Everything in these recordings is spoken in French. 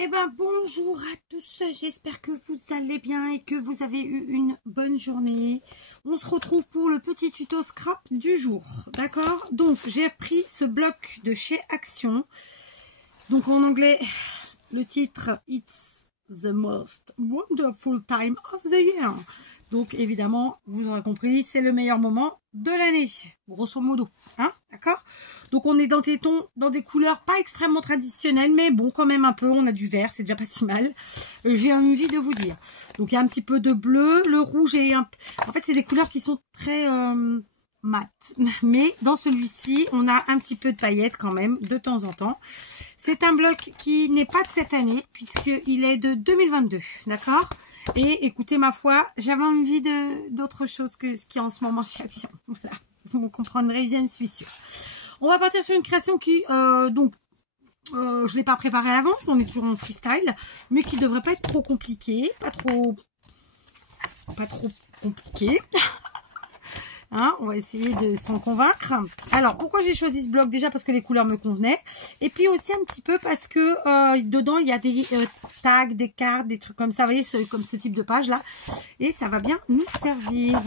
Eh ben bonjour à tous, j'espère que vous allez bien et que vous avez eu une bonne journée. On se retrouve pour le petit tuto scrap du jour, d'accord? Donc j'ai pris ce bloc de chez Action. Donc en anglais, le titre It's the most wonderful time of the year. Donc évidemment, vous aurez compris, c'est le meilleur moment de l'année, grosso modo, hein, d'accord? Donc on est dans des tons, dans des couleurs pas extrêmement traditionnelles, mais bon, quand même un peu, on a du vert, c'est déjà pas si mal. J'ai envie de vous dire. Donc il y a un petit peu de bleu, le rouge et en fait, c'est des couleurs qui sont très mat. Mais dans celui-ci, on a un petit peu de paillettes quand même, de temps en temps. C'est un bloc qui n'est pas de cette année, puisqu'il est de 2022, d'accord? Et écoutez, ma foi, j'avais envie d'autre chose que ce qui est en ce moment chez Action. Voilà, vous me comprendrez, j'en suis sûre. On va partir sur une création qui, je ne l'ai pas préparée à l'avance, on est toujours en freestyle, mais qui ne devrait pas être trop compliquée, pas trop compliquée. Hein, on va essayer de s'en convaincre. Alors, pourquoi j'ai choisi ce bloc? Déjà parce que les couleurs me convenaient. Et puis aussi un petit peu parce que dedans, il y a des tags, des cartes, des trucs comme ça. Vous voyez, comme ce type de page là. Et ça va bien nous servir.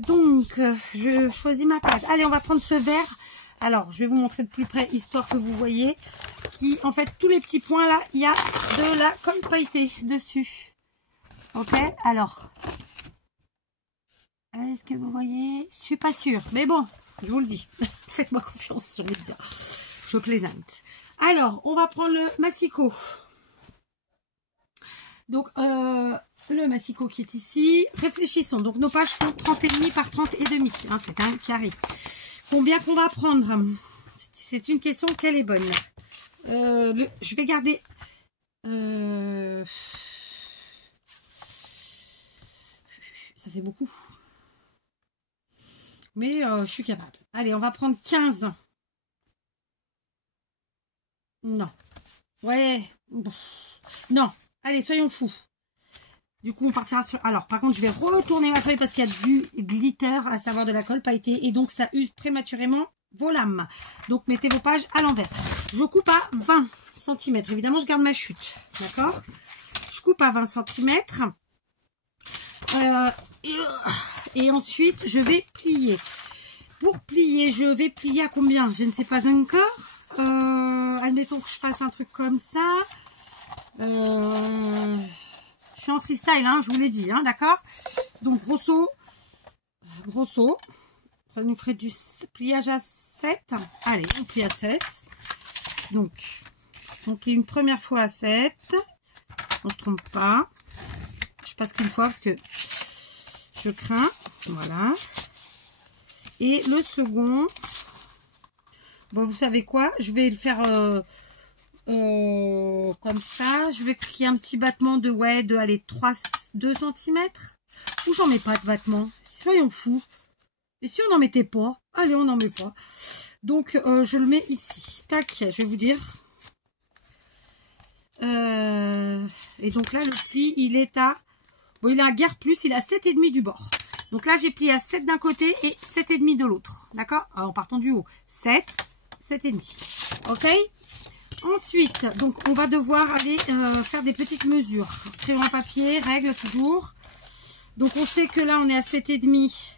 Donc, je choisis ma page. Allez, on va prendre ce vert. Alors, je vais vous montrer de plus près, histoire que vous voyez. Qui, en fait, tous les petits points là, il y a de la colle pailletée dessus. Ok, alors... Est-ce que vous voyez? Je suis pas sûre, mais bon, je vous le dis. Faites-moi confiance, j'ai envie de dire. Je plaisante. Alors, on va prendre le massicot. Donc, le massicot qui est ici. Réfléchissons. Donc, nos pages font 30,5 par 30,5. Hein, c'est un carré. Combien qu'on va prendre? C'est une question, quelle est bonne? Je vais garder... ça fait beaucoup. Mais je suis capable. Allez, on va prendre 15. Non. Ouais. Non. Allez, soyons fous. Du coup, on partira sur... Alors, par contre, je vais retourner ma feuille parce qu'il y a du glitter, à savoir de la colle pailletée. Et donc, ça use prématurément vos lames. Donc, mettez vos pages à l'envers. Je coupe à 20 cm. Évidemment, je garde ma chute. D'accord? Je coupe à 20 cm. Et ensuite, je vais plier. Pour plier, je vais plier à combien? Je ne sais pas encore. Admettons que je fasse un truc comme ça. Je suis en freestyle, hein, je vous l'ai dit, hein, d'accord? Donc, grosso, ça nous ferait du pliage à 7. Allez, on plie à 7. Donc, on plie une première fois à 7. On ne se trompe pas. Je passe qu'une fois parce que je crains. Voilà. Et le second, bon, vous savez quoi? Je vais le faire comme ça. Je vais créer un petit battement de, ouais, de, allez, 2 cm. Ou j'en mets pas de battement. Soyons fous. Et si on n'en mettait pas? Allez, on n'en met pas. Donc, je le mets ici. Tac, je vais vous dire. Et donc là, le pli, il est à... Bon, il est à guère plus, il est à 7,5 du bord. Donc là, j'ai plié à 7 d'un côté et 7,5 de l'autre. D'accord? En partant du haut. 7, 7,5. Ok? Ensuite, donc, on va devoir aller faire des petites mesures. Crayon à papier, règle toujours. Donc, on sait que là, on est à 7,5.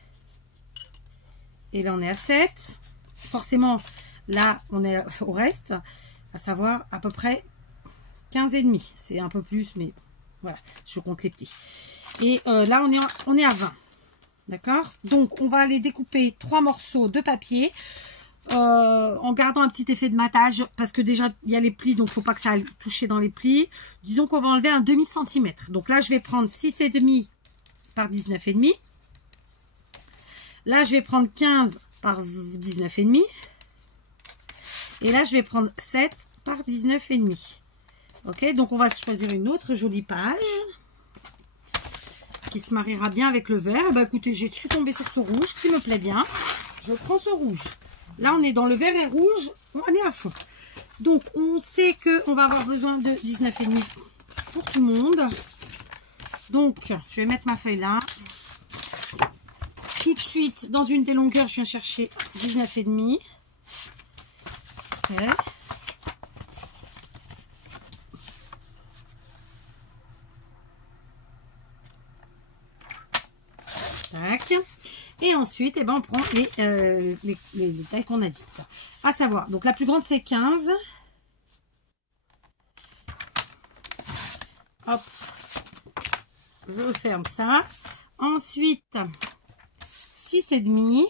Et là, on est à 7. Forcément, là, on est au reste. À savoir, à peu près 15,5. C'est un peu plus, mais voilà, je compte les petits. Et là, on est à 20. D'accord? Donc, on va aller découper 3 morceaux de papier en gardant un petit effet de matage parce que déjà, il y a les plis, donc il ne faut pas que ça aille toucher dans les plis. Disons qu'on va enlever un demi-centimètre. Donc là, je vais prendre 6,5 par 19,5. Là, je vais prendre 15 par 19,5. Et là, je vais prendre 7 par 19,5. Ok? Donc, on va choisir une autre jolie page qui se mariera bien avec le vert. Bah écoutez, je suis tombée sur ce rouge qui me plaît bien. Je prends ce rouge. Là, on est dans le vert et rouge. On est à fond. Donc, on sait qu'on va avoir besoin de 19,5 pour tout le monde. Donc, je vais mettre ma feuille là. Tout de suite, dans une des longueurs, je viens chercher 19,5. Ok. Tac. Et ensuite, eh ben, on prend les tailles qu'on a dites. À savoir, donc la plus grande, c'est 15. Hop. Je ferme ça. Ensuite, 6,5.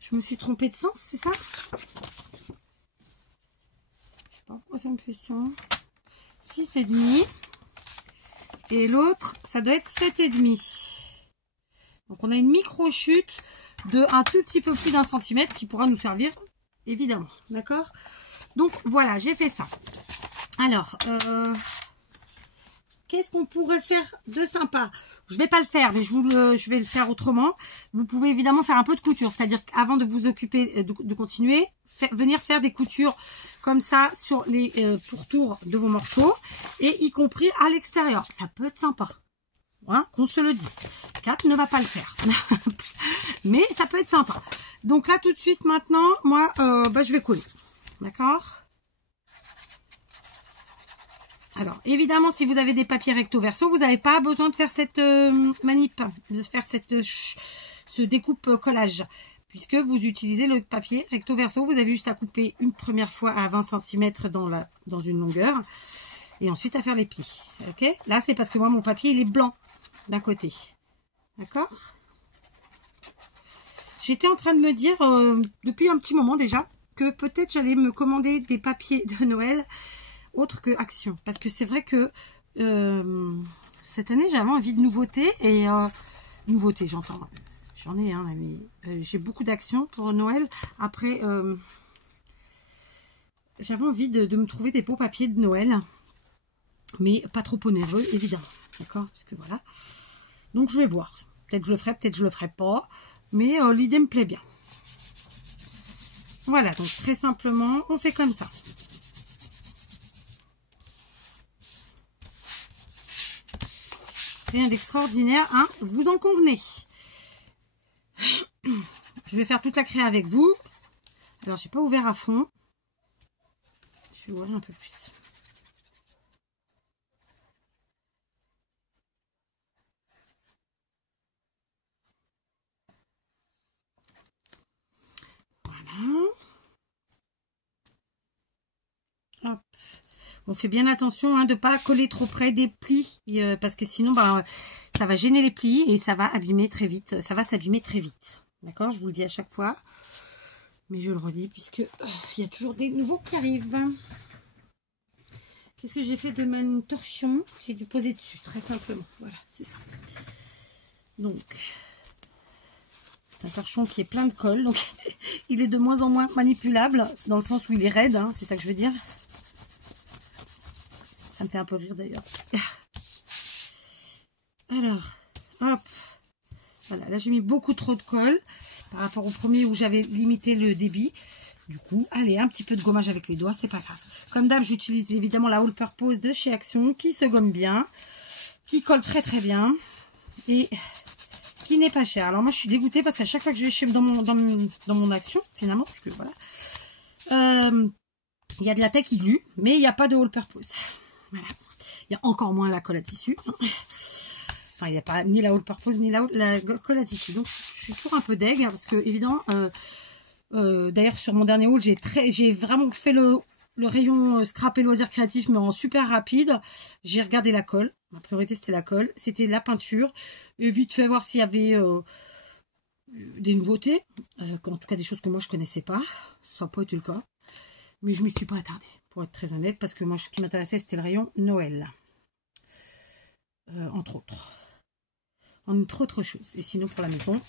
Je me suis trompée de sens, c'est ça? Je sais pas pourquoi ça me fait ça. 6,5. Et l'autre, ça doit être 7,5. Donc, on a une micro-chute de un tout petit peu plus d'1 centimètre qui pourra nous servir, évidemment. D'accord? Donc, voilà, j'ai fait ça. Alors, qu'est-ce qu'on pourrait faire de sympa? Je vais pas le faire, mais je vais le faire autrement. Vous pouvez évidemment faire un peu de couture. C'est-à-dire qu'avant de vous occuper, de continuer, venir faire des coutures comme ça sur les pourtours de vos morceaux. Et y compris à l'extérieur. Ça peut être sympa. Hein, qu'on se le dise. Kat ne va pas le faire. Mais ça peut être sympa. Donc là, tout de suite, maintenant, moi, je vais coller. D'accord? Alors, évidemment, si vous avez des papiers recto verso, vous n'avez pas besoin de faire cette manip, de faire ce découpe collage, puisque vous utilisez le papier recto verso. Vous avez juste à couper une première fois à 20 cm dans une longueur, et ensuite à faire les plis. Ok? Là, c'est parce que moi, mon papier, il est blanc d'un côté. D'accord? J'étais en train de me dire, depuis un petit moment déjà, que peut-être j'allais me commander des papiers de Noël autre que Action, parce que c'est vrai que cette année j'avais envie de nouveautés et nouveautés, j'entends, j'en ai mais j'ai beaucoup d'Action pour Noël. Après j'avais envie de me trouver des beaux papiers de Noël, mais pas trop onéreux évidemment, d'accord, parce que voilà, donc je vais voir, peut-être je le ferai, peut-être je le ferai pas, mais l'idée me plaît bien. Voilà, donc très simplement on fait comme ça. Rien d'extraordinaire, hein, vous en convenez. Je vais faire toute la créa avec vous. Alors, j'ai pas ouvert à fond. Je vais ouvrir un peu plus. Voilà. Hop. On fait bien attention de ne pas coller trop près des plis, parce que sinon ça va gêner les plis et ça va abîmer très vite. Ça va s'abîmer très vite. D'accord? Je vous le dis à chaque fois. Mais je le redis puisque il y a toujours des nouveaux qui arrivent. Qu'est-ce que j'ai fait de ma torchon? J'ai dû poser dessus, très simplement. Voilà, c'est ça. Donc, c'est un torchon qui est plein de colle. Donc, il est de moins en moins manipulable, dans le sens où il est raide. Hein, c'est ça que je veux dire. Ça me fait un peu rire d'ailleurs. Alors, hop. Voilà, là j'ai mis beaucoup trop de colle par rapport au premier où j'avais limité le débit. Du coup, allez, un petit peu de gommage avec les doigts, c'est pas grave. Comme d'hab, j'utilise évidemment la All Purpose de chez Action qui se gomme bien, qui colle très très bien et qui n'est pas cher. Alors moi, je suis dégoûtée parce qu'à chaque fois que je vais dans mon Action, finalement, parce que voilà, il y a de la taille qui glue, mais il n'y a pas de All Purpose. Voilà. Il y a encore moins la colle à tissu. Enfin, il n'y a pas ni la All Purpose ni la colle à tissu. Donc, je suis toujours un peu deg parce que, évidemment, d'ailleurs, sur mon dernier haul, j'ai vraiment fait le rayon scrap et loisirs créatifs, mais en super rapide. J'ai regardé la colle. Ma priorité, c'était la colle. C'était la peinture. Et vite fait voir s'il y avait des nouveautés. En tout cas, des choses que moi, je connaissais pas. Ça n'a pas été le cas. Mais je ne m'y suis pas attardée, pour être très honnête, parce que moi, ce qui m'intéressait, c'était le rayon Noël. Entre autres. Entre autres choses. Et sinon, pour la maison.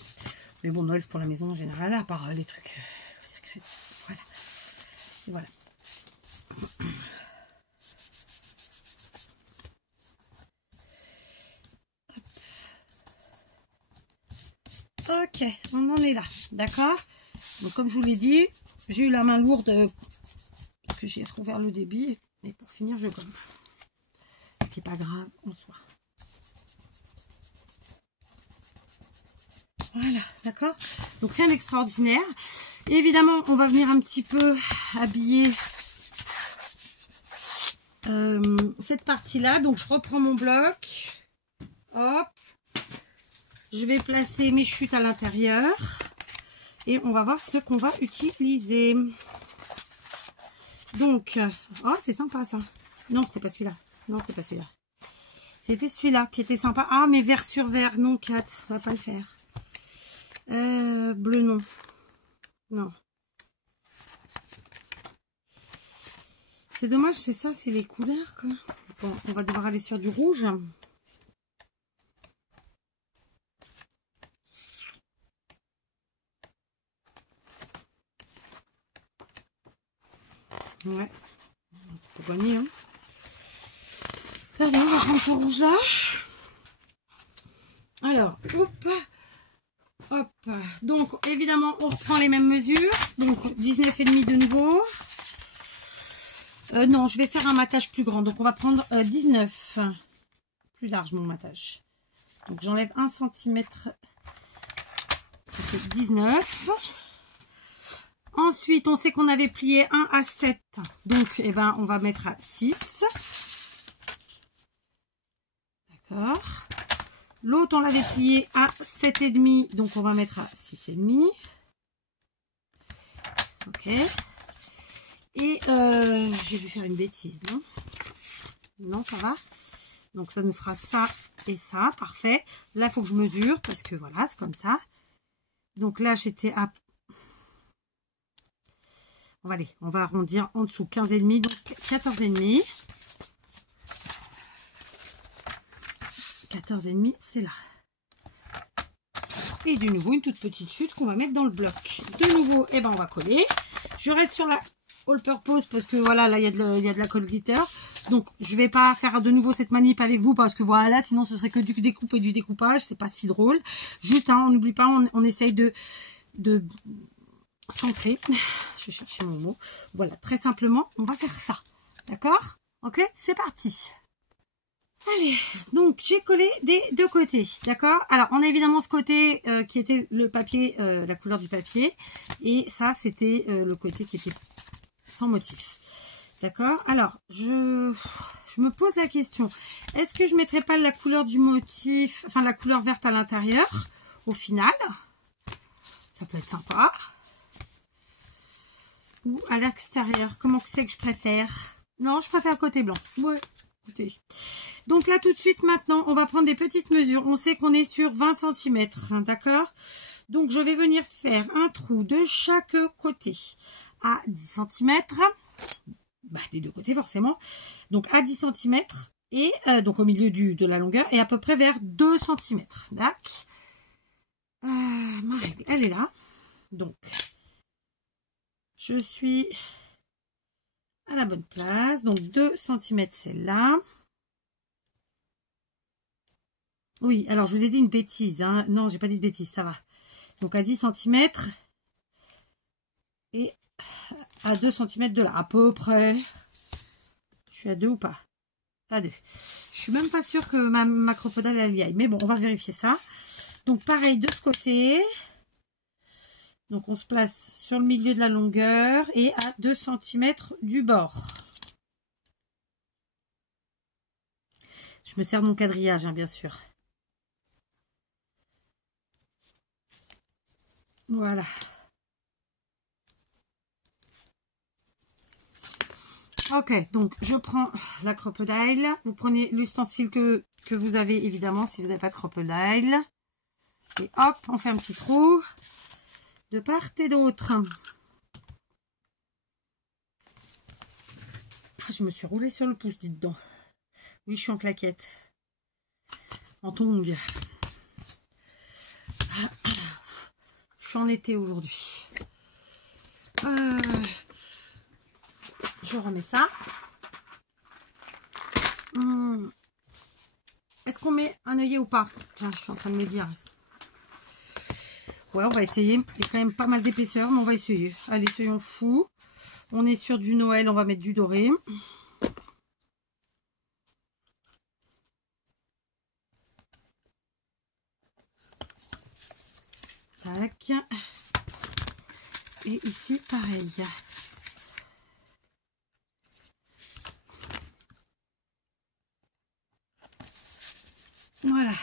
Mais bon, Noël, c'est pour la maison en général, à part les trucs secrets. Voilà. Et voilà. Ok, on en est là. D'accord? Donc, comme je vous l'ai dit, j'ai eu la main lourde parce que j'ai rouvert le débit. Et pour finir, je gomme. Ce qui n'est pas grave en soi. Voilà, d'accord? Donc, rien d'extraordinaire. Évidemment, on va venir un petit peu habiller cette partie-là. Donc, je reprends mon bloc. Hop. je vais placer mes chutes à l'intérieur. Et on va voir ce qu'on va utiliser. Donc, oh, c'est sympa ça. Non, c'était pas celui-là. Non, c'était pas celui-là. C'était celui-là qui était sympa. Ah, mais vert sur vert. Non, 4. On va pas le faire. Bleu, non. Non. C'est dommage, c'est ça, c'est les couleurs, quoi. Bon, on va devoir aller sur du rouge. Ouais. C'est pour gagner, hein. Allez, on va prendre ce rouge là. Alors, hop. Hop. Donc, évidemment, on reprend les mêmes mesures. Donc, 19,5 de nouveau. Non, je vais faire un matage plus grand. Donc, on va prendre 19. Plus large, mon matage. Donc, j'enlève 1 cm. Ça fait 19. Ensuite, on sait qu'on avait plié 1 à 7. Donc, eh ben, on va mettre à 6. D'accord. L'autre, on l'avait plié à 7,5. Donc, on va mettre à 6,5. Ok. Et j'ai dû faire une bêtise, non? Non, ça va. Donc, ça nous fera ça et ça. Parfait. Là, il faut que je mesure parce que voilà, c'est comme ça. Donc là, j'étais à... on va arrondir en dessous 15,5, donc 14,5. 14,5, c'est là. Et de nouveau, une toute petite chute qu'on va mettre dans le bloc. De nouveau, eh ben, on va coller. Je reste sur la all purpose parce que voilà, là, il y a de la colle glitter. Donc, je vais pas faire de nouveau cette manip avec vous parce que voilà, sinon ce serait que du découpe et du découpage. C'est pas si drôle. Juste, hein, on n'oublie pas, on essaye de centrer. Je vais chercher mon mot. Voilà, très simplement, on va faire ça. D'accord? Ok, c'est parti. Allez, donc j'ai collé des deux côtés, d'accord? Alors, on a évidemment ce côté qui était le papier, la couleur du papier. Et ça, c'était le côté qui était sans motif. D'accord? Alors, je me pose la question. Est-ce que je mettrais pas la couleur du motif, enfin la couleur verte à l'intérieur, au final? Ça peut être sympa. Ou à l'extérieur. Comment c'est que je préfère? Non, je préfère le côté blanc. Ouais, écoutez. Donc là, tout de suite, maintenant, on va prendre des petites mesures. On sait qu'on est sur 20 cm, hein, d'accord? Donc, je vais venir faire un trou de chaque côté à 10 cm. Bah, des deux côtés, forcément. Donc, à 10 cm. Et donc, au milieu de la longueur. Et à peu près vers 2 cm. D'accord? Ma règle, elle est là. Donc, je suis à la bonne place. Donc, 2 cm, c'est là. Oui, alors je vous ai dit une bêtise. Hein. Non, j'ai pas dit de bêtise, ça va. Donc, à 10 cm. Et à 2 cm de là, à peu près. Je suis à 2 ou pas? À 2. Je suis même pas sûre que ma crocodile, elle y aille. Mais bon, on va vérifier ça. Donc, pareil de ce côté. Donc, on se place sur le milieu de la longueur et à 2 cm du bord. Je me sers de mon quadrillage, hein, bien sûr. Voilà. Ok, donc je prends la crocodile. Vous prenez l'ustensile que vous avez, évidemment, si vous n'avez pas de crocodile. Et hop, on fait un petit trou de part et d'autre. Ah, je me suis roulée sur le pouce, dites donc. Oui, je suis en claquette. En tongs. Je suis en été aujourd'hui. Je remets ça. Est-ce qu'on met un œillet ou pas? Tiens, je suis en train de me dire. Ouais, on va essayer. Il y a quand même pas mal d'épaisseur, mais on va essayer. Allez, soyons fous. On est sur du Noël, on va mettre du doré. Tac. Et ici, pareil. Voilà.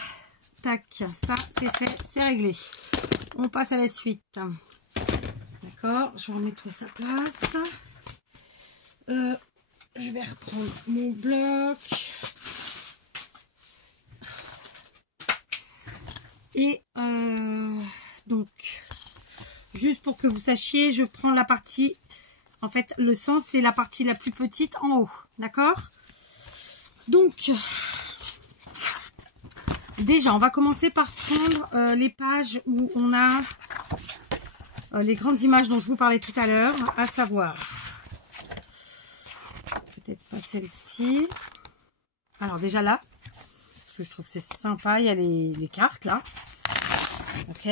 tac, ça c'est fait, c'est réglé. On passe à la suite. D'accord, je remets tout à sa place. Je vais reprendre mon bloc. Et donc, juste pour que vous sachiez, je prends la partie, en fait, le sens, c'est la partie la plus petite en haut. D'accord? Donc, déjà, on va commencer par prendre les pages où on a les grandes images dont je vous parlais tout à l'heure, à savoir, peut-être pas celle-ci. Alors déjà là, parce que je trouve que c'est sympa, il y a les cartes là. Ok,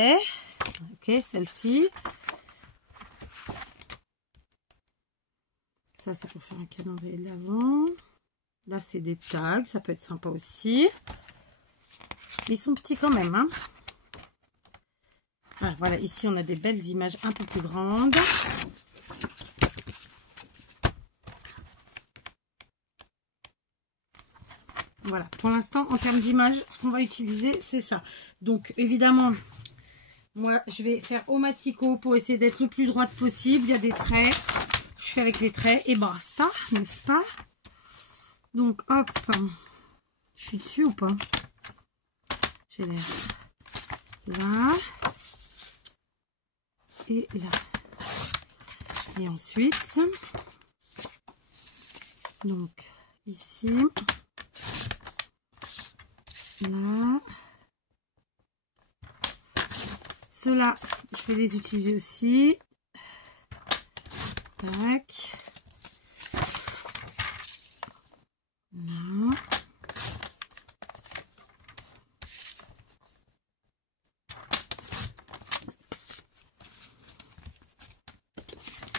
ok, celle-ci. Ça, c'est pour faire un calendrier de l'Avent. Là, c'est des tags, ça peut être sympa aussi. Mais ils sont petits quand même, hein. Ah, voilà, ici, on a des belles images un peu plus grandes. Voilà, pour l'instant, en termes d'image, ce qu'on va utiliser, c'est ça. Donc, évidemment, moi, je vais faire au massicot pour essayer d'être le plus droite possible. Il y a des traits. Je fais avec les traits et basta, n'est-ce pas? Donc, hop. Je suis dessus ou pas? J'ai l'air là. Et là. Et ensuite, donc, ici. Là. Ceux-là, je vais les utiliser aussi. Tac. Là.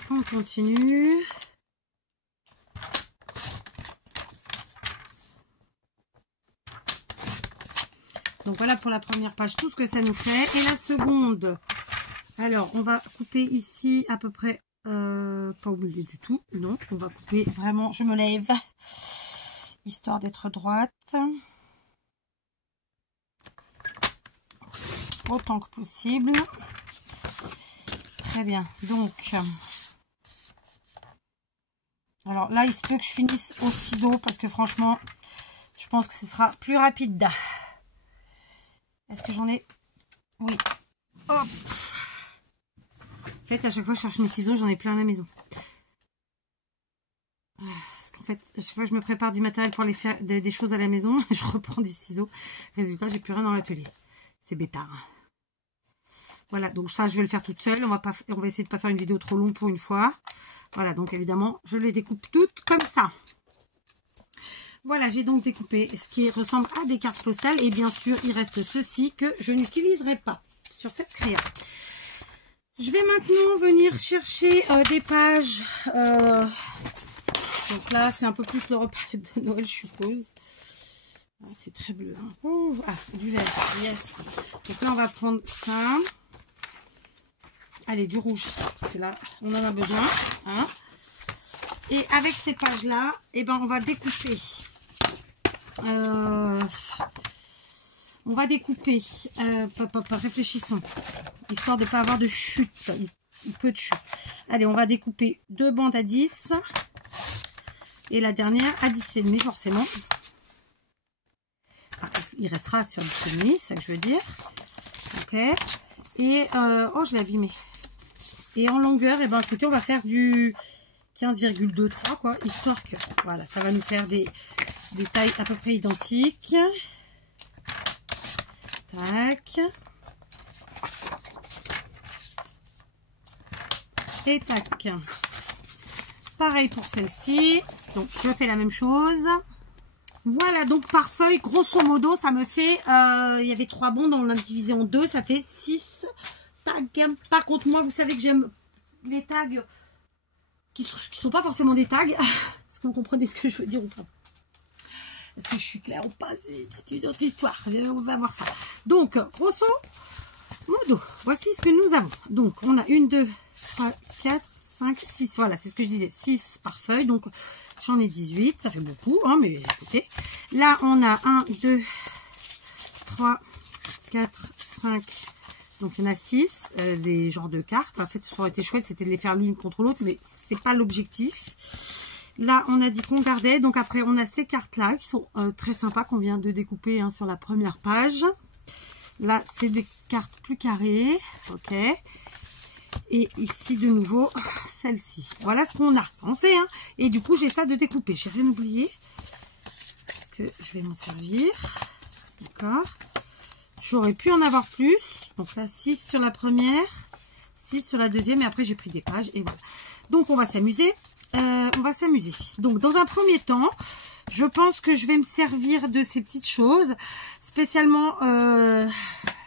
On continue. Donc voilà pour la première page, tout ce que ça nous fait. Et la seconde, alors on va couper ici à peu près, pas au milieu du tout, non, on va couper vraiment, je me lève, histoire d'être droite. Autant que possible. Très bien, donc, alors là il se peut que je finisse au ciseau parce que franchement, je pense que ce sera plus rapide. Est-ce que j'en ai? Oui. Hop. En fait, à chaque fois, je cherche mes ciseaux, j'en ai plein à la maison. Parce qu'en fait, à chaque fois, je me prépare du matériel pour aller faire des choses à la maison. Je reprends des ciseaux. Résultat, j'ai plus rien dans l'atelier. C'est bêtard. Voilà, donc ça, je vais le faire toute seule. On va essayer de pas faire une vidéo trop longue pour une fois. Voilà, donc évidemment, je les découpe toutes comme ça. Voilà, j'ai donc découpé ce qui ressemble à des cartes postales. Et bien sûr, il reste ceci que je n'utiliserai pas sur cette créa. Je vais maintenant venir chercher des pages. Donc là, c'est un peu plus le repas de Noël, je suppose. Ah, c'est très bleu. Hein. Oh, ah, du vert, yes. Donc là, on va prendre ça. Allez, du rouge, parce que là, on en a besoin. Hein. Et avec ces pages-là, eh ben, on va découper. On va découper, réfléchissons, histoire de ne pas avoir de chute, ou peu de chute. Allez, on va découper 2 bandes à 10 et la dernière à 10,5 forcément. Enfin, il restera sur 10,5, c'est ça que je veux dire. Ok. Et, oh, je l'ai abîmé. Et en longueur, eh ben, écoutez, on va faire du 15,23 quoi, histoire que, voilà, ça va nous faire des tailles à peu près identiques. Tac. Et tac. Pareil pour celle-ci. Donc, je fais la même chose. Voilà, donc par feuille, grosso modo, ça me fait... il y avait 3 bandes, on l'a divisé en 2, ça fait 6 tags. Par contre, moi, vous savez que j'aime les tags qui sont pas forcément des tags. Est-ce que vous comprenez ce que je veux dire ou pas? Est-ce que je suis claire ou pas? C'est une autre histoire. On va voir ça. Donc, grosso modo, voici ce que nous avons. Donc, on a 1, 2, 3, 4, 5, 6. Voilà, c'est ce que je disais. 6 par feuille. Donc, j'en ai 18. Ça fait beaucoup, hein, mais écoutez. Là, on a 1, 2, 3, 4, 5. Donc, il y en a 6, des genres de cartes. En fait, ça aurait été chouette, c'était de les faire l'une contre l'autre, mais c'est pas l'objectif. Là, on a dit qu'on gardait. Donc, après, on a ces cartes-là qui sont très sympas, qu'on vient de découper sur la première page. Là, c'est des cartes plus carrées. OK. Et ici, de nouveau, celle-ci. Voilà ce qu'on a. Ça en fait, hein. Et du coup, j'ai ça de découper. J'ai rien oublié. Que je vais m'en servir. D'accord. J'aurais pu en avoir plus. Donc là, 6 sur la première, 6 sur la deuxième. Et après, j'ai pris des pages. Et voilà. Donc, on va s'amuser. Donc, dans un premier temps, je pense que je vais me servir de ces petites choses. Spécialement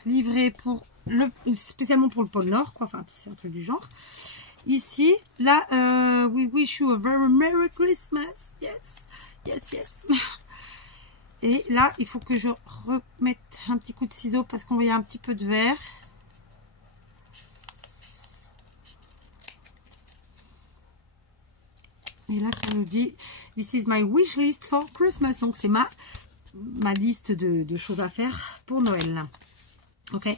livrées pour spécialement pour le pôle Nord, quoi. Enfin, c'est un truc du genre. Ici, là, we wish you a very Merry Christmas. Yes, yes, yes. Et là, il faut que je remette un petit coup de ciseau parce qu'on voit un petit peu de vert. Et là, ça nous dit This is my wish list for Christmas. Donc, c'est ma liste de choses à faire pour Noël. Ok.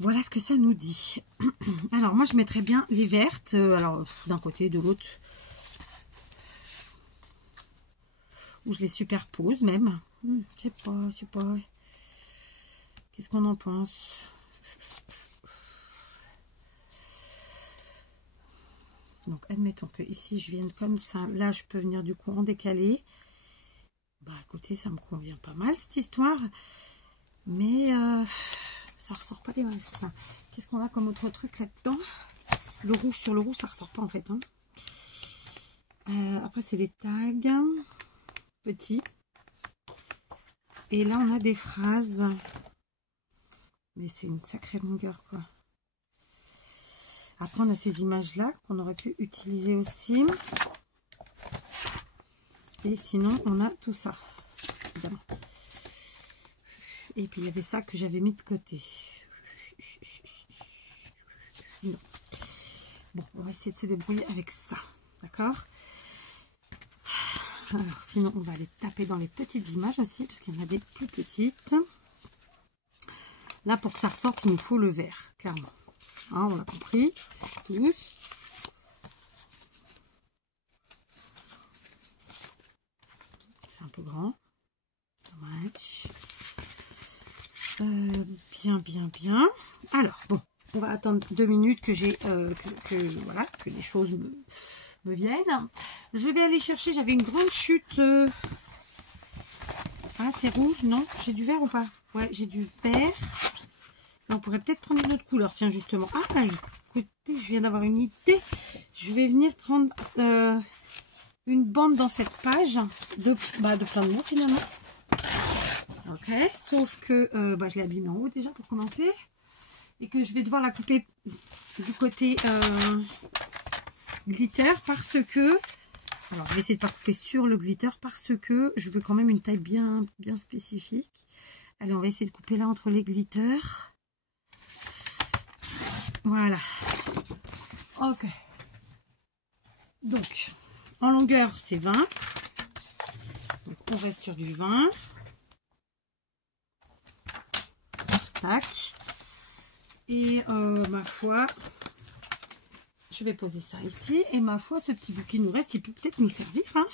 Voilà ce que ça nous dit. Alors, moi, je mettrais bien les vertes. Alors, d'un côté, de l'autre. Ou je les superpose même. Je sais pas. Qu'est-ce qu'on en pense? Donc, admettons que ici, je vienne comme ça. Là, je peux venir du coup en décalé. Bah, écoutez, ça me convient pas mal, cette histoire. Mais ça ressort pas les masses. Qu'est-ce qu'on a comme autre truc là-dedans? Le rouge sur le rouge, ça ressort pas en fait. Hein. Après, c'est les tags. Petits. Et là, on a des phrases. Mais c'est une sacrée longueur, quoi. Après, on a ces images-là qu'on aurait pu utiliser aussi. Et sinon, on a tout ça. Évidemment. Et puis, il y avait ça que j'avais mis de côté. Non. Bon, on va essayer de se débrouiller avec ça. D'accord? Alors, sinon, on va aller taper dans les petites images aussi, parce qu'il y en a des plus petites. Là, pour que ça ressorte, il nous faut le vert, clairement. Hein, on l'a compris, tous. C'est un peu grand. Dommage. Bien. Alors, bon, on va attendre 2 minutes que j'ai voilà, que les choses me viennent. Je vais aller chercher, j'avais une grande chute. Ah, c'est rouge, non? J'ai du vert ou pas? Ouais, j'ai du vert. On pourrait peut-être prendre une autre couleur, tiens, justement. Ah, écoutez, je viens d'avoir une idée. Je vais venir prendre une bande dans cette page de plein de mots, finalement. Ok, sauf que je l'ai abîmée en haut déjà pour commencer. Et que je vais devoir la couper du côté glitter parce que... Alors, je vais essayer de ne pas couper sur le glitter parce que je veux quand même une taille bien spécifique. Allez, on va essayer de couper là entre les glitters. Voilà. Ok. Donc, en longueur, c'est 20. Donc, on reste sur du 20. Tac. Et ma foi, je vais poser ça ici. Et ma foi, ce petit bout qui nous reste, il peut peut-être nous servir. Hein.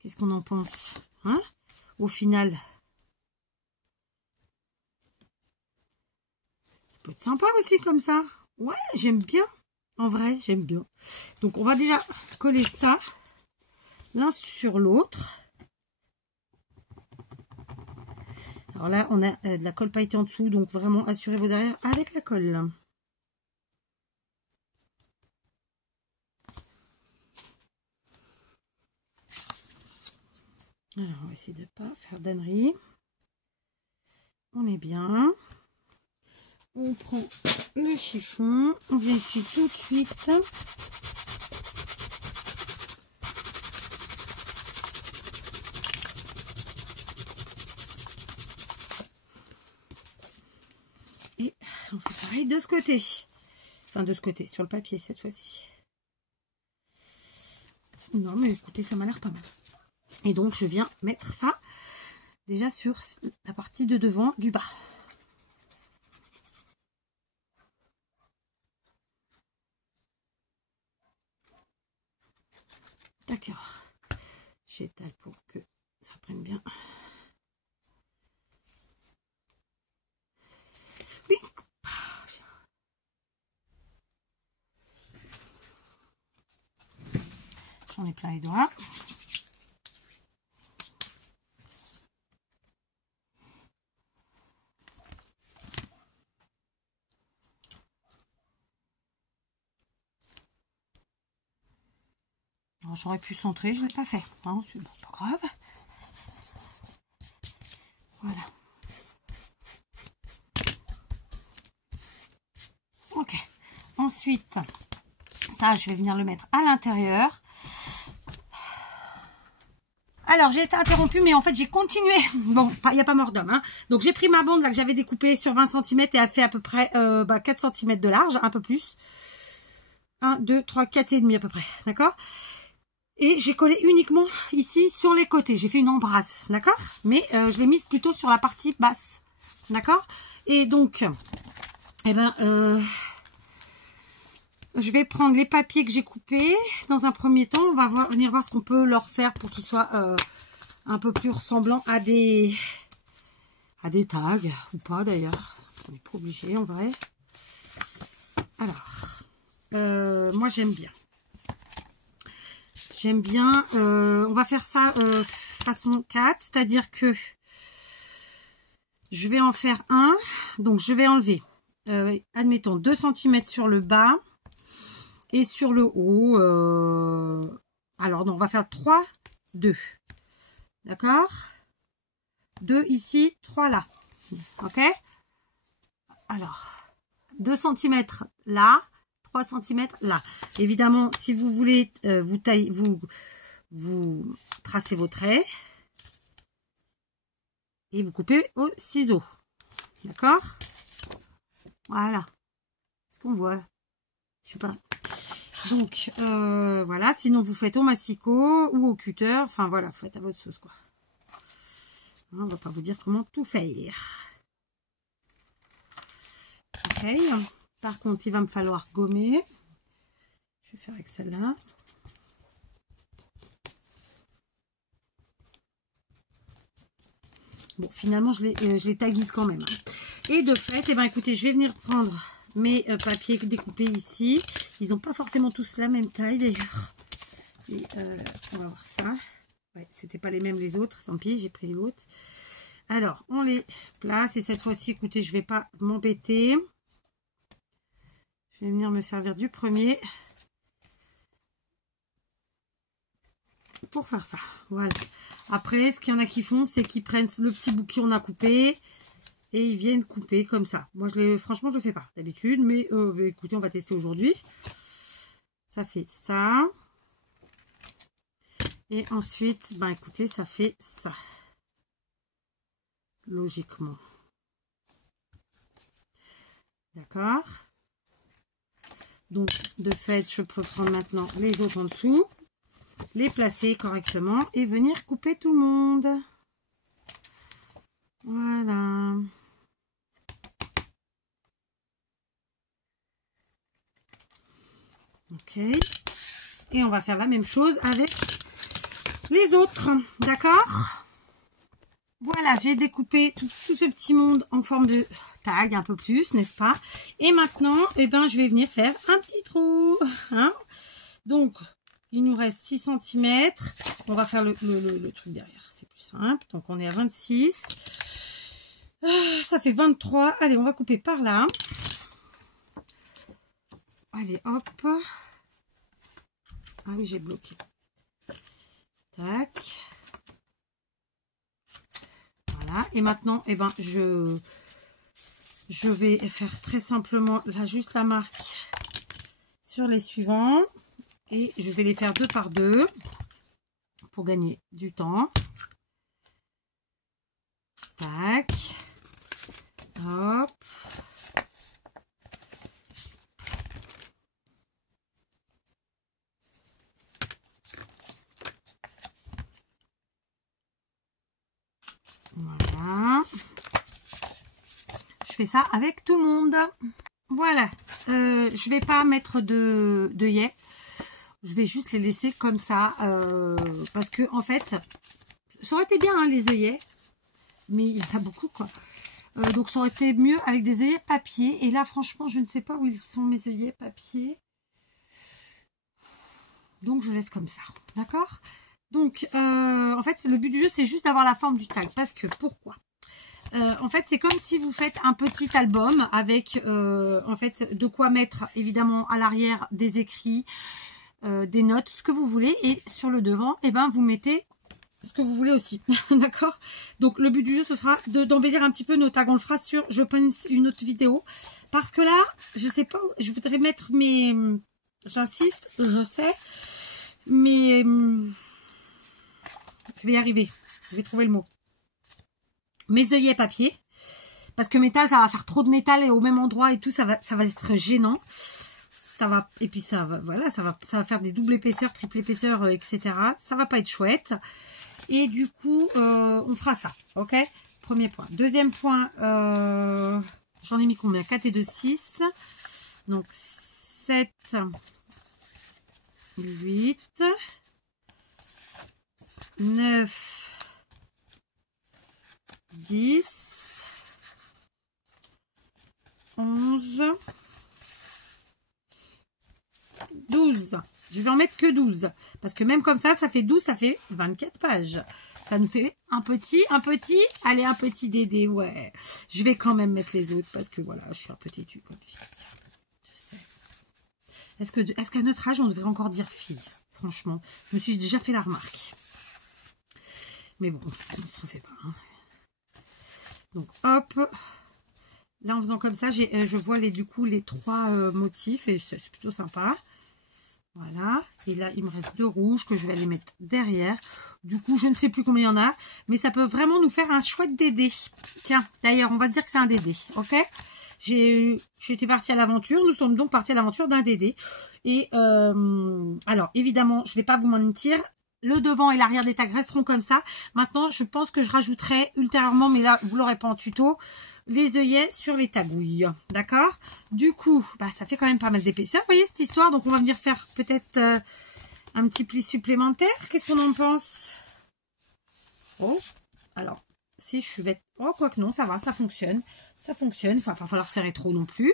Qu'est-ce qu'on en pense, hein? Au final, ça peut être sympa aussi comme ça. Ouais, j'aime bien. En vrai, j'aime bien. Donc, on va déjà coller ça l'un sur l'autre. Alors là, on a de la colle pailletée en dessous. Donc, vraiment, assurez vos arrières avec la colle. Alors, on va essayer de ne pas faire d'ânerie. On est bien. On prend le chiffon. On vient ici tout de suite. Et on fait pareil de ce côté. Enfin, de ce côté, sur le papier cette fois-ci. Non, mais écoutez, ça m'a l'air pas mal. Et donc, je viens mettre ça déjà sur la partie de devant du bas. D'accord. J'étale pour que ça prenne bien. Oui. J'en ai plein les doigts. J'aurais pu centrer, je ne l'ai pas fait. Non, c'est bon, pas grave. Voilà. Ok. Ensuite, ça, je vais venir le mettre à l'intérieur. Alors, j'ai été interrompue, mais en fait, j'ai continué. Bon, il n'y a pas mort d'homme. Hein. Donc, j'ai pris ma bande là que j'avais découpée sur 20 cm et elle fait à peu près 4 cm de large, un peu plus. 1, 2, 3, 4 et demi à peu près. D'accord? Et j'ai collé uniquement ici sur les côtés. J'ai fait une embrasse, d'accord? Mais je l'ai mise plutôt sur la partie basse, d'accord? Et donc, eh ben, je vais prendre les papiers que j'ai coupés. Dans un premier temps, on va venir voir ce qu'on peut leur faire pour qu'ils soient un peu plus ressemblants à des tags, ou pas d'ailleurs. On n'est pas obligé en vrai. Alors, moi j'aime bien. J'aime bien, on va faire ça façon 4, c'est-à-dire que je vais en faire un, donc je vais enlever, admettons, 2 cm sur le bas et sur le haut. Alors, donc, on va faire 3, 2, d'accord? 2 ici, 3 là, ok? Alors, 2 cm là. 3 cm là. Évidemment, si vous voulez, vous tracez vos traits et vous coupez au ciseau. D'accord? Voilà. Est-ce qu'on voit? Je sais pas. Donc, voilà. Sinon, vous faites au massicot ou au cutter. Enfin, voilà. Faites à votre sauce, quoi. On va pas vous dire comment tout faire. Ok. Par contre, il va me falloir gommer. Je vais faire avec celle-là. Bon, finalement, je les taguise quand même. Et de fait, eh ben, écoutez, je vais venir prendre mes papiers découpés ici. Ils n'ont pas forcément tous la même taille, d'ailleurs. Et on va voir ça. Ouais, c'était pas les mêmes les autres. Tant pis, j'ai pris l'autre. Alors, on les place. Et cette fois-ci, écoutez, je vais pas m'embêter. Je vais venir me servir du premier pour faire ça. Voilà. Après, ce qu'il y en a qui font, c'est qu'ils prennent le petit bout qu'on a coupé et ils viennent couper comme ça. Moi, franchement, je le fais pas d'habitude, mais écoutez, on va tester aujourd'hui. Ça fait ça. Et ensuite, ben écoutez, ça fait ça. Logiquement. D'accord? Donc, de fait, je peux prendre maintenant les autres en dessous, les placer correctement et venir couper tout le monde. Voilà. Ok. Et on va faire la même chose avec les autres. D'accord? Voilà, j'ai découpé tout ce petit monde en forme de tag, un peu plus, n'est-ce pas? Et maintenant, eh ben, je vais venir faire un petit trou. Hein? Donc, il nous reste 6 cm. On va faire le truc derrière, c'est plus simple. Donc, on est à 26. Ça fait 23. Allez, on va couper par là. Allez, hop. Ah oui, j'ai bloqué. Tac. Voilà. Et maintenant, eh ben, je vais faire très simplement là juste la marque sur les suivants. Et je vais les faire 2 par 2 pour gagner du temps. Tac. Hop. Voilà. Je fais ça avec tout le monde. Voilà. Je vais pas mettre de yais. je vais juste les laisser comme ça. Parce que, en fait, ça aurait été bien, hein, les œillets. Mais il y en a beaucoup, quoi. Donc, ça aurait été mieux avec des œillets papier. Et là, franchement, je ne sais pas où ils sont, mes œillets papier. Donc, je laisse comme ça. D'accord? Donc, en fait, le but du jeu, c'est juste d'avoir la forme du tag. Parce que, pourquoi? En fait, c'est comme si vous faites un petit album avec, en fait, de quoi mettre, évidemment, à l'arrière des écrits, des notes, ce que vous voulez. Et sur le devant, eh ben, vous mettez ce que vous voulez aussi. D'accord? Donc, le but du jeu, ce sera d'embellir un petit peu nos tags. On le fera sur, je pense, une autre vidéo. Parce que là, je sais pas où, je voudrais mettre mes... J'insiste, je sais. Mais... je vais y arriver. Je vais trouver le mot. Mes œillets papier. Parce que métal, ça va faire trop de métal et au même endroit et tout, ça va être gênant. Ça va, et puis ça va, voilà, ça va faire des doubles épaisseurs, triple épaisseur, etc. Ça va pas être chouette. Et du coup, on fera ça. Ok? Premier point. Deuxième point, j'en ai mis combien? 4 et 2, 6. Donc 7, 8, 9, 10, 11, 12. Je vais en mettre que 12. Parce que même comme ça, ça fait 12, ça fait 24 pages. Ça nous fait un petit. Allez, un petit Dédé, ouais. Je vais quand même mettre les autres parce que voilà, je suis un petit tube comme fille. Je sais. Est-ce qu'à notre âge, on devrait encore dire fille? Franchement, je me suis déjà fait la remarque. Mais bon, on ne se refait pas. Hein. Donc, hop. Là, en faisant comme ça, je vois du coup les 3 motifs et c'est plutôt sympa. Voilà. Et là, il me reste 2 rouges que je vais aller mettre derrière. Du coup, je ne sais plus combien il y en a. Mais ça peut vraiment nous faire un chouette Dédé. Tiens, d'ailleurs, on va dire que c'est un Dédé. Ok? J'étais partie à l'aventure. Nous sommes donc partis à l'aventure d'un Dédé. Et alors, évidemment, je ne vais pas vous mentir. Le devant et l'arrière des tags resteront comme ça. Maintenant, je pense que je rajouterai ultérieurement, mais là, vous l'aurez pas en tuto, les œillets sur les tagouilles. D'accord? Du coup, bah, ça fait quand même pas mal d'épaisseur. Vous voyez cette histoire? Donc, on va venir faire peut-être un petit pli supplémentaire. Qu'est-ce qu'on en pense? Oh, alors, si je vais... Oh, quoique non, ça va, ça fonctionne. Ça fonctionne. Enfin, il va pas falloir serrer trop non plus.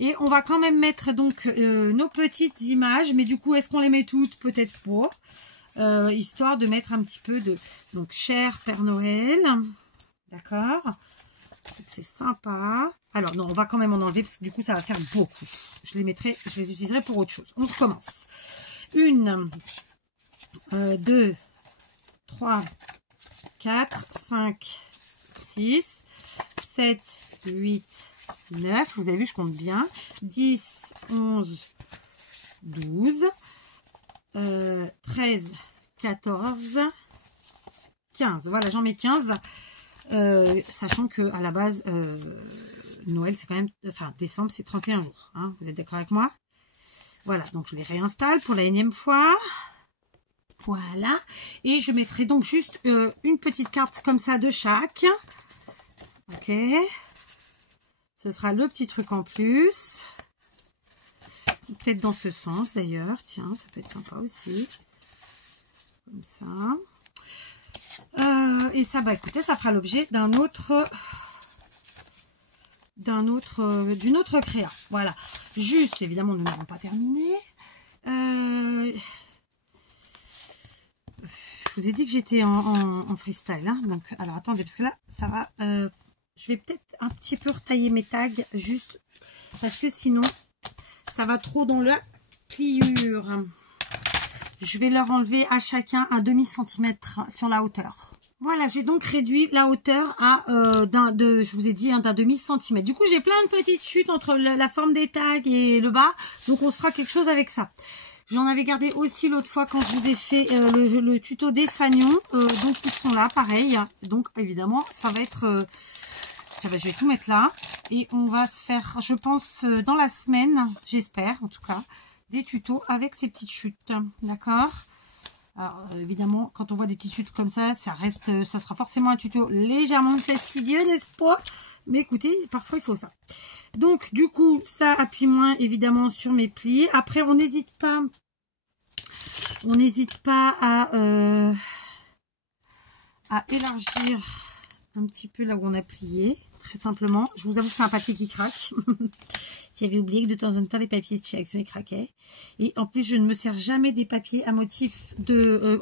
Et on va quand même mettre donc nos petites images. Mais du coup, est-ce qu'on les met toutes? Peut-être pas. Histoire de mettre un petit peu de... Donc, cher Père Noël. D'accord. C'est sympa. Alors, non, on va quand même en enlever parce que du coup, ça va faire beaucoup. Je les utiliserai pour autre chose. On recommence. 1, 2, 3, 4, 5, 6, 7, 8, 9. Vous avez vu, je compte bien. 10, 11, 12, 13, 14, 15. Voilà, j'en mets 15. Sachant que à la base, Noël, c'est quand même... Enfin, décembre, c'est 31 jours. Hein, vous êtes d'accord avec moi? Voilà, donc je les réinstalle pour la énième fois. Voilà. Et je mettrai donc juste une petite carte comme ça de chaque. Ok. Ce sera le petit truc en plus. Peut-être dans ce sens d'ailleurs. Tiens, ça peut être sympa aussi. Comme ça. Et ça, bah écoutez, ça fera l'objet d'une autre créa. Voilà. Juste, évidemment, nous n'avons pas terminé. Je vous ai dit que j'étais en freestyle. Hein, donc, alors attendez, parce que là, ça va. Je vais peut-être un petit peu retailler mes tags, juste parce que sinon, ça va trop dans la pliure. Je vais leur enlever à chacun un demi-centimètre sur la hauteur. Voilà, j'ai donc réduit la hauteur à je vous ai dit, d'un demi-centimètre. Du coup, j'ai plein de petites chutes entre la forme des tags et le bas. Donc, on se fera quelque chose avec ça. J'en avais gardé aussi l'autre fois quand je vous ai fait le tuto des fanions. Donc, ils sont là, pareil. Donc, évidemment, ça va être... je vais tout mettre là. Et on va se faire, je pense, dans la semaine, j'espère en tout cas, des tutos avec ces petites chutes. D'accord? Alors, évidemment, quand on voit des petites chutes comme ça, ça sera forcément un tuto légèrement fastidieux, n'est-ce pas? Mais écoutez, parfois il faut ça. Donc, du coup, ça appuie moins évidemment sur mes plis. Après, on n'hésite pas On n'hésite pas à élargir un petit peu là où on a plié, très simplement. Je vous avoue que c'est un papier qui craque. J'avais oublié que de temps en temps les papiers de chez Action ils craquaient. Et en plus je ne me sers jamais des papiers à motif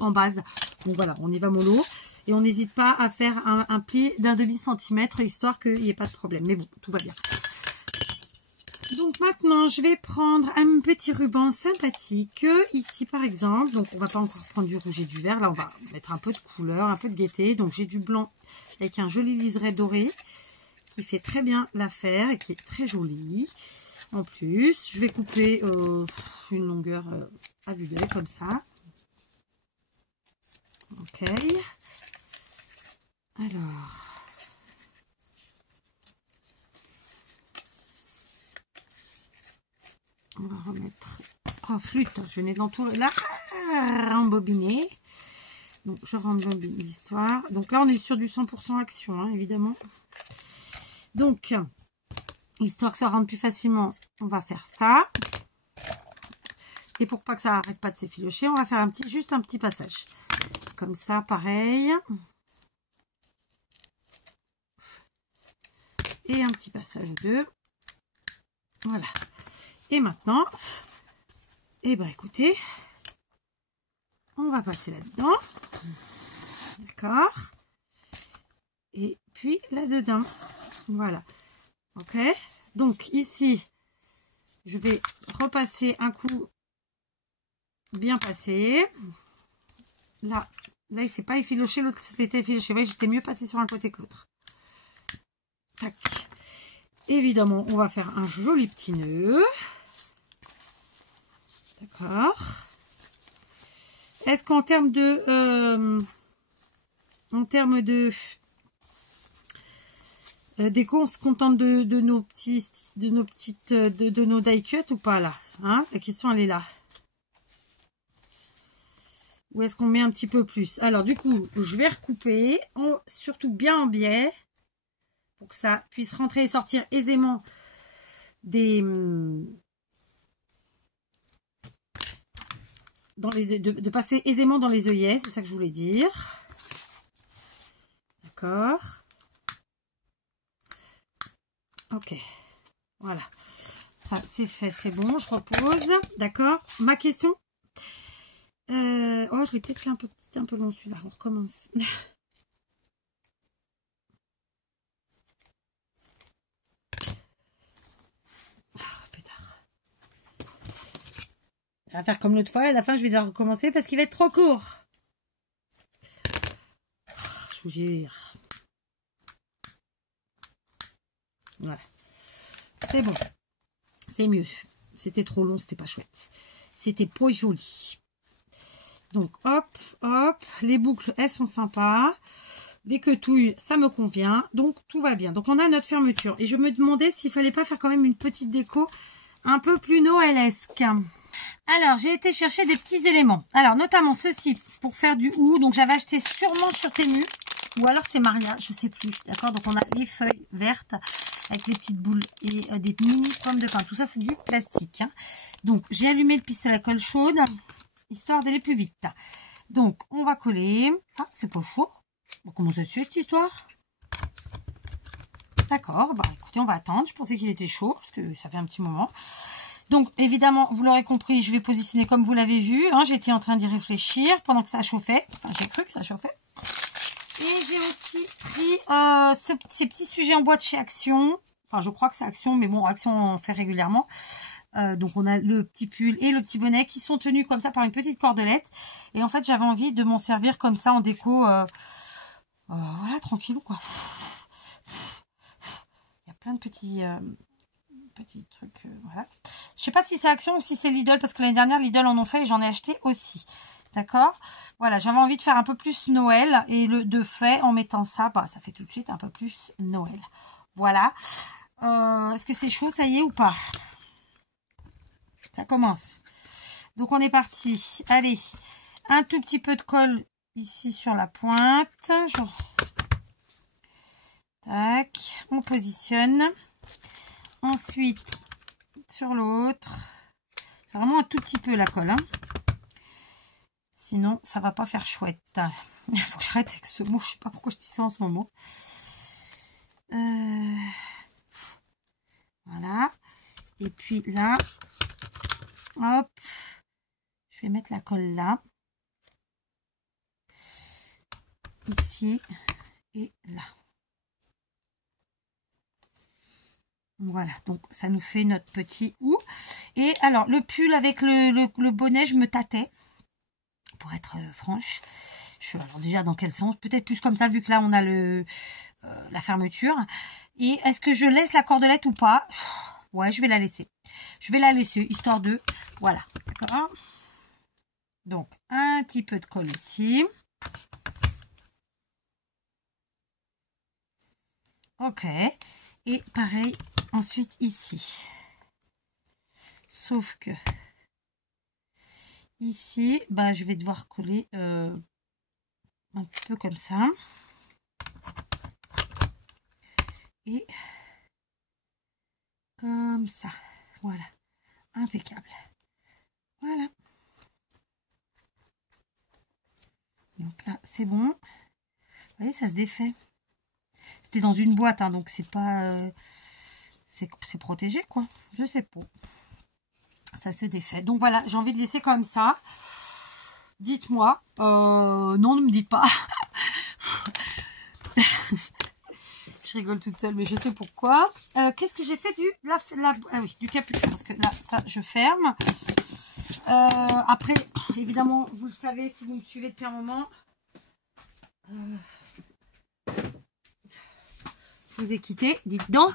en base. Donc voilà, on y va mollo. Et on n'hésite pas à faire un pli d'1/2 centimètre histoire qu'il n'y ait pas de problème. Mais bon, tout va bien. Donc maintenant, je vais prendre un petit ruban sympathique. Ici, par exemple, donc on va pas encore prendre du rouge et du vert. Là, on va mettre un peu de couleur, un peu de gaieté. Donc j'ai du blanc avec un joli liseré doré qui fait très bien l'affaire et qui est très joli. En plus, je vais couper une longueur à vue d'œil comme ça. Ok. Alors, on va remettre... Oh, flûte, je venais de l'entourer là, rembobiner. Donc, je rembobine l'histoire. Donc là, on est sur du 100% action, hein, évidemment. Donc, histoire que ça rentre plus facilement, on va faire ça. Et pour pas que ça arrête pas de s'effilocher, on va faire juste un petit passage. Comme ça, pareil. Et un petit passage ou deux. Voilà. Et maintenant, eh ben écoutez, on va passer là-dedans. D'accord. Et puis là-dedans. Voilà. Ok. Donc ici, je vais repasser un coup bien passé. Là il s'est pas effiloché, l'autre c'était effiloché. Vous voyez, j'étais mieux passé sur un côté que l'autre. Tac. Évidemment, on va faire un joli petit nœud. D'accord. Est-ce qu'en termes de déco, on se contente de nos die cut ou pas là, hein? La question elle est là. Ou est-ce qu'on met un petit peu plus? Alors du coup, je vais recouper, surtout bien en biais, pour que ça puisse rentrer et sortir aisément de passer aisément dans les œillets, c'est ça que je voulais dire. D'accord. Ok. Voilà. Ça, c'est fait, c'est bon, je repose. D'accord. Ma question. Oh, je l'ai peut-être fait un peu long celui-là. On recommence. On va faire comme l'autre fois, à la fin je vais devoir recommencer parce qu'il va être trop court. Je vous jure. Voilà. C'est bon. C'est mieux. C'était trop long, c'était pas chouette. C'était pas joli. Donc hop, hop. Les boucles, elles sont sympas. Les quetouilles, ça me convient. Donc tout va bien. Donc on a notre fermeture. Et je me demandais s'il fallait pas faire quand même une petite déco un peu plus noëlesque. Alors, j'ai été chercher des petits éléments. Alors, notamment ceci pour faire du hou. Donc, j'avais acheté sûrement sur Temu. Ou alors, c'est Maria, je sais plus. D'accord. Donc, on a les feuilles vertes avec les petites boules et des mini pommes de pin. Tout ça, c'est du plastique. Hein. Donc, j'ai allumé le pistolet à colle chaude, histoire d'aller plus vite. Donc, on va coller. Ah, c'est pas chaud. Bon, comment ça se fait, cette histoire? D'accord. Bah, écoutez, on va attendre. Je pensais qu'il était chaud, parce que ça fait un petit moment. Donc, évidemment, vous l'aurez compris, je vais positionner comme vous l'avez vu. Hein, j'étais en train d'y réfléchir pendant que ça chauffait. Enfin, j'ai cru que ça chauffait. Et j'ai aussi pris ces petits sujets en bois de chez Action. Enfin, je crois que c'est Action, mais bon, Action on fait régulièrement. Donc, on a le petit pull et le petit bonnet qui sont tenus comme ça par une petite cordelette. Et en fait, j'avais envie de m'en servir comme ça en déco. Voilà, tranquillou, quoi. Il y a plein de petits trucs, voilà. Je sais pas si c'est Action ou si c'est Lidl, parce que l'année dernière, Lidl en ont fait et j'en ai acheté aussi. D'accord? Voilà, j'avais envie de faire un peu plus Noël et de fait, en mettant ça, bah, ça fait tout de suite un peu plus Noël. Voilà. Est-ce que c'est chaud, ça y est ou pas? Ça commence. Donc, on est parti. Allez, un tout petit peu de colle ici sur la pointe. Tac, on positionne. Ensuite, sur l'autre, c'est vraiment un tout petit peu la colle. Hein. Sinon, ça va pas faire chouette. Il faut que j'arrête avec ce mot. Je sais pas pourquoi je dis ça en ce moment. Voilà. Et puis là, hop, je vais mettre la colle là. Ici et là. Voilà, donc ça nous fait notre petit ou. Et alors, le pull avec le bonnet, je me tâtais. Pour être franche. Alors déjà, dans quel sens? Peut-être plus comme ça, vu que là, on a la fermeture. Et est-ce que je laisse la cordelette ou pas? Ouais, je vais la laisser. Je vais la laisser, histoire de... Voilà, d'accord? Donc, un petit peu de colle ici. Ok. Et pareil, ensuite ici. Sauf que... Ici, bah, je vais devoir coller un petit peu comme ça. Et comme ça. Voilà. Impeccable. Voilà. Donc là, c'est bon. Vous voyez, ça se défait. C'était dans une boîte, hein, donc c'est pas... c'est protégé, quoi. Je sais pas. Ça se défait. Donc voilà, j'ai envie de laisser comme ça. Dites-moi. Non, ne me dites pas. Je rigole toute seule, mais je sais pourquoi. Qu'est-ce que j'ai fait du capuchon? Parce que là, ça, je ferme. Après, évidemment, vous le savez, si vous me suivez depuis un moment... je vous ai quitté, dites donc.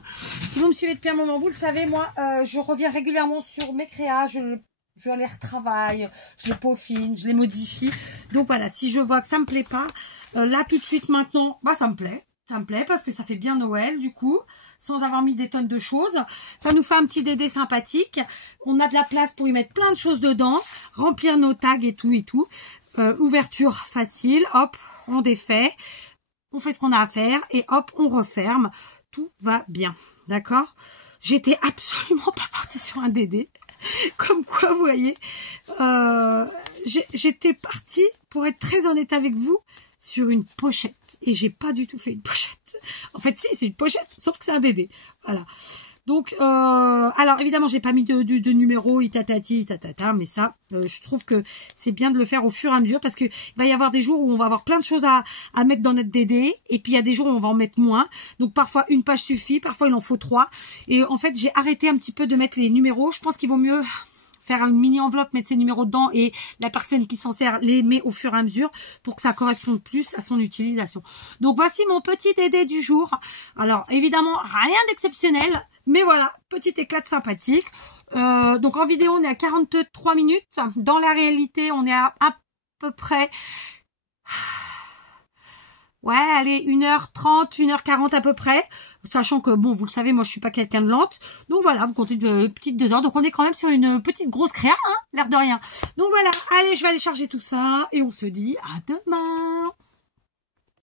Si vous me suivez depuis un moment, vous le savez, moi, je reviens régulièrement sur mes créas, je les retravaille, je les peaufine, je les modifie. Donc voilà, si je vois que ça me plaît pas, là tout de suite maintenant, bah ça me plaît. Ça me plaît parce que ça fait bien Noël du coup, sans avoir mis des tonnes de choses. Ça nous fait un petit dédé sympathique. On a de la place pour y mettre plein de choses dedans, remplir nos tags et tout et tout. Ouverture facile, hop, on défait. On fait ce qu'on a à faire et hop, on referme. Tout va bien, d'accord? J'étais absolument pas partie sur un DD. Comme quoi, vous voyez, j'étais partie, pour être très honnête avec vous, sur une pochette. Et j'ai pas du tout fait une pochette. En fait, si, c'est une pochette, sauf que c'est un DD. Voilà. Donc, alors évidemment, j'ai pas mis de numéro, itatati, tatata, mais ça, je trouve que c'est bien de le faire au fur et à mesure parce que il va y avoir des jours où on va avoir plein de choses à mettre dans notre DD et puis il y a des jours où on va en mettre moins. Donc parfois une page suffit, parfois il en faut 3. Et en fait, j'ai arrêté un petit peu de mettre les numéros. Je pense qu'il vaut mieux faire une mini enveloppe, mettre ses numéros dedans et la personne qui s'en sert les met au fur et à mesure pour que ça corresponde plus à son utilisation. Donc voici mon petit DD du jour. Alors évidemment rien d'exceptionnel, mais voilà, petit éclat sympathique. Donc en vidéo on est à 43 minutes, dans la réalité on est à peu près... Ouais, allez, 1h30, 1h40 à peu près. Sachant que, bon, vous le savez, moi, je suis pas quelqu'un de lente. Donc voilà, vous comptez de petites 2 heures. Donc on est quand même sur une petite grosse créa, hein, l'air de rien. Donc voilà, allez, je vais aller charger tout ça. Et on se dit à demain.